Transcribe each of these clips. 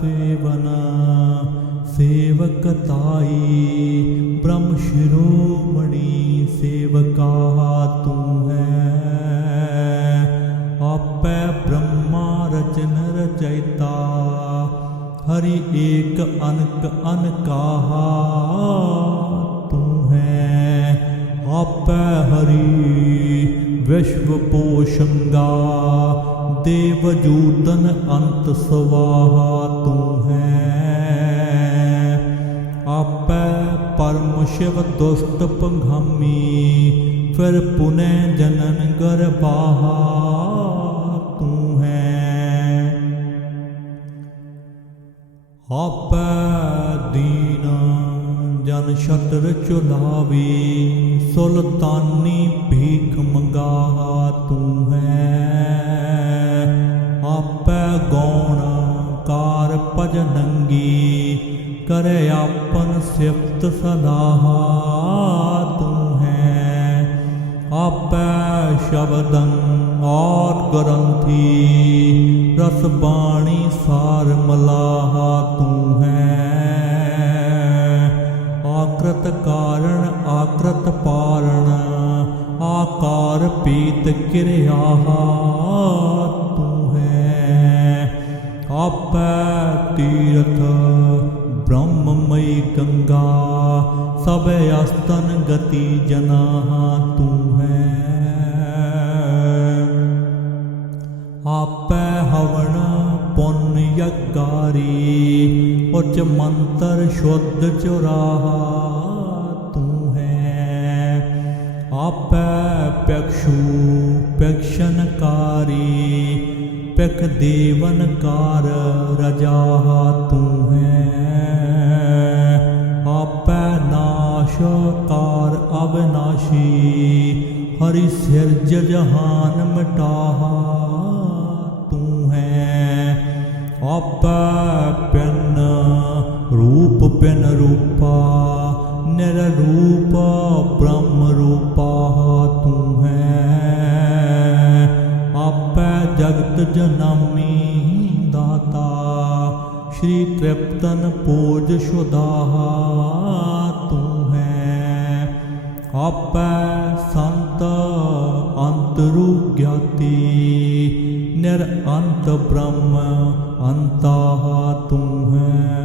ਸੇਵਨਾ ਸੇਵਕ ਤਾਈ ਬ੍ਰਹਮ ਸ਼ਿਰੋਮਣੀ ਸੇਵਕਾ ਤੂੰ ਹੈ ਆਪੈ ਬ੍ਰਹਮਾ ਰਚਨ ਰਚੈਤਾ ਹਰੀ ਏਕ ਅਨਕ ਅਨਕਾਹਾ ਤੂੰ ਹੈ ਆਪੈ ਹਰੀ ਵਿਸ਼ਵ ਪੋਸ਼ੰਗਾ ਦੇਵ ਜੂਤਨ ਅੰਤ ਸਵਾਹਾ ਤੂੰ ਹੈ। ਆਪੈ ਪਰਮ ਸ਼ਿਵ ਦੁਸ਼ਟ ਪੰਘਾਮੀ ਫਿਰ ਪੁਨੈ ਜਨਨ ਗਰਬਾਹਾ ਤੂੰ ਹੈ। ਆਪੈ ਦੀਨ ਜਨ ਛਤਰ ਚੁਲਾਵੀ, ਸੁਲਤਾਨੀ ਭੀਖ ਮੰਗਾਹਾ ਤੂੰ ਕਾਰ ਭਜਨੰਗੀ ਕਰੇ ਆਪਨ ਸਿਫਤ ਸਦਾਹਾ ਤੂੰ ਹੈ। ਆਪੈ ਸ਼ਬਦੰ ਔਰ ਗ੍ਰੰਥੀ, ਰਸ ਬਾਣੀ ਸਾਰ ਮਲਾਹਾ ਤੂੰ ਹੈ। ਆਕ੍ਰਤ ਕਾਰਣ, ਆਕ੍ਰਤ ਪਾਰਣ, ਆਕਾਰ ਪੀਤ ਕਿਰਿਆਹਾ ਗਤੀ ਜਨਾਹਾ ਤੂੰ ਹੈ। ਆਪੈ ਹਵਨ ਪੁੰਨ ਯਗਾਰੀ ਉਚ ਮੰਤਰ ਸ਼ੁੱਧ ਚੁਰਾਹਾ ਤੂੰ ਹੈ। ਆਪੈ ਪਖਸ਼ੂ ਪਖਸ਼ਨਕਾਰੀ ਪਖ ਦੇਵਨਕਾਰ ਰਜਾਹਾ ਤੂੰ ਹੈ। ਨਾਸ਼ਕਾਰ ਅਵਨਾਸ਼ੀ ਹਰਿ ਸਿਰਜ ਜਹਾਨ ਮਿਟਾਹਾ, ਤੂੰ ਹੈ। ਆਪੈ ਪਿਨ ਰੂਪ ਪਿਨ ਰੂਪਾ ਨਿਰੂਪ ਬ੍ਰਹਮ ਰੂਪਾ, ਤੂੰ ਹੈ। ਆਪੈ ਜਗਤ ਜਨਮੀ ਦਾਤਾ, ਸ਼੍ਰੀ ਤ੍ਰਿਪਤਨ ਪੂਜ ਸੁਦਾਹਾ ਆਪੈ ਸੰਤ ਅੰਤਰੂ ਗਿਆਤੀ ਨਿਰਅੰਤ ਬ੍ਰਹਮ ਅੰਤਾਹ ਤੂੰ ਹੈ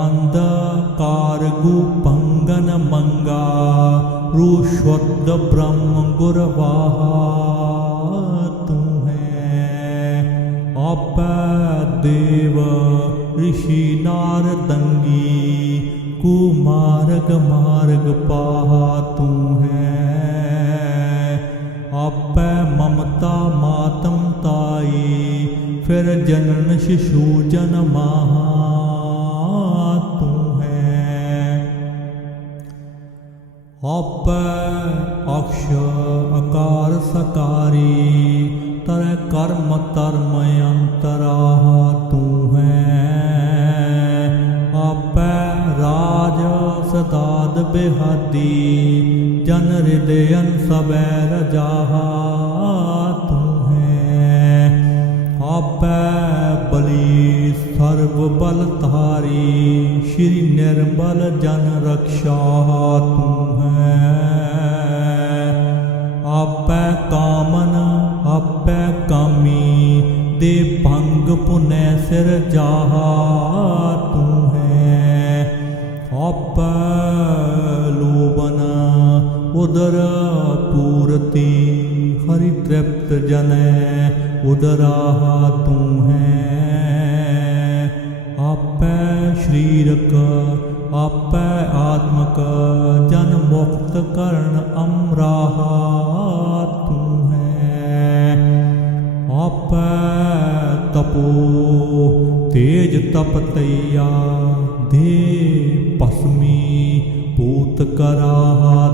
ਅੰਧਕਾਰ ਗੁਪੰਗਨ ਮੰਗਾ ਰੂ ਬ੍ਰਹਮ ਗੁਰਵਾਹਾ ਤੂੰ ਹੈ ਆਪੈ ਦੇਵ ઋષਿ ਨਾਰਦੰਗੀ ਕੁਮਾਰਗ ਮਾਰਗ ਪਾਹਾ ਤੂੰ ਹੈ ਆਪੈ ਮਮਤਾ ਮਾਤਮ ਤਾਈ ਫਿਰ ਜਨਨ ਸ਼ਿਸ਼ੂ ਜਨਮਾਹਾ ਤੂੰ ਹੈ ਆਪੈ ਅਕਸ਼ ਅਕਾਰ ਸਕਾਰੀ ਤਰ ਕਰਮ ਧਰਮ ਅੰਤਰਾਹ ਤੂੰ ਹੈ ਸਦਾਦ ਬਿਹਾਦੀ ਜਨ ਹਿਰਦਯਨ ਸਬੈ ਰਜਾਹਾ ਤੂੰ ਹੈ। ਆਪੈ ਬਲੀ ਸਰਬ ਬਲ ਧਾਰੀ, ਸ਼੍ਰੀ ਨਿਰਮਲ ਜਨ ਰਖਸ਼ਾ ਤੂੰ ਹੈ। ਆਪੈ ਕਾਮਨ, ਆਪੈ ਕਾਮੀ, ਦੇ ਭੰਗ ਪੁਨੈ ਸਿਰ ਉਦਰ ਪੂਰਤੀ, ਹਰਿ ਤ੍ਰਿਪਤ ਜਨੈ ਉਦਰਾਹ ਤੂੰ ਹੈ। ਆਪੈ ਸ਼ਰੀਰਕ, ਆਪੈ ਆਤਮਕ, ਜਨ ਮੁਕਤ ਕਰਨ ਅਮਰਾਹ ਤੂੰ ਹੈ। ਆਪੈ ਤਪੋ, ਤੇਜ ਤਪਤਈਆ ਦੇ ਭਸਮੀ ਪੂਤ ਕਰਾਹ